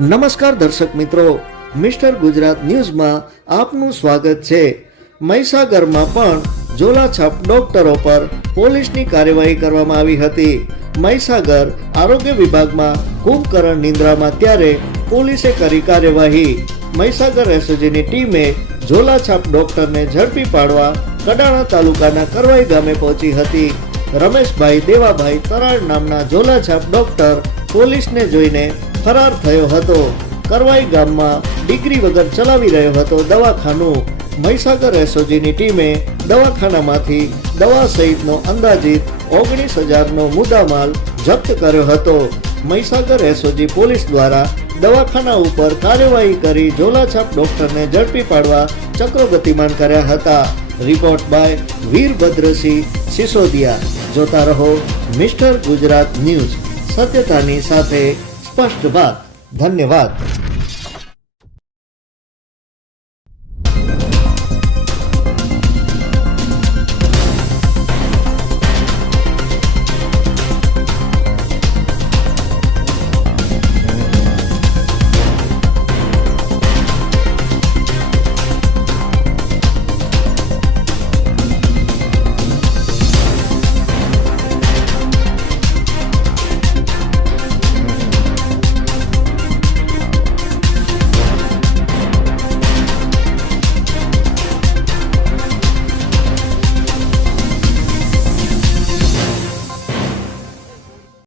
નમસ્કાર દર્શક મિત્રો, મિસ્ટર ગુજરાત ન્યૂઝમાં આપનું સ્વાગત છે। મહીસાગરમાં પણ ઝોલાછાપ ડોક્ટરો પર પોલીસની કાર્યવાહી કરવામાં આવી હતી। મહીસાગર આરોગ્ય વિભાગમાં કુંભકરણ નિંદ્રામાં ત્યારે પોલીસે કરી કાર્યવાહી। મહીસાગર એસઓજીની ટીમે ઝોલાછાપ ડોક્ટરને ઝડપી પાડવા કડાણા તાલુકાના કરવાઈ ગામે પહોંચી હતી। રમેશભાઈ દેવાભાઈ તરાળ નામના ઝોલાછાપ ડોક્ટર પોલીસને જોઈને ફરાર થયો હતો। કરવાઈ ગામમાં ડિગ્રી વગર ચલાવી રહ્યો હતો દવાખાનું। મહીસાગર એસઓજીની ટીમે દવાખાનામાંથી દવા સહિતનો અંદાજિત 19,000નો મુદ્દામાલ જપ્ત કર્યો હતો। મહીસાગર એસઓજી પોલીસ દ્વારા દવાખાના ઉપર કાર્યવાહી કરી ઝોલાછાપ ડોક્ટરને ઝડપી પાડવા ચક્રો ગતિમાન કર્યા હતા। Report by Virbhadrasinh Sisodiya. જોતા રહો મિસ્ટર ગુજરાત ન્યૂઝ, સત્યતાની સાથે સ્પષ્ટ વાત। ધન્યવાદ।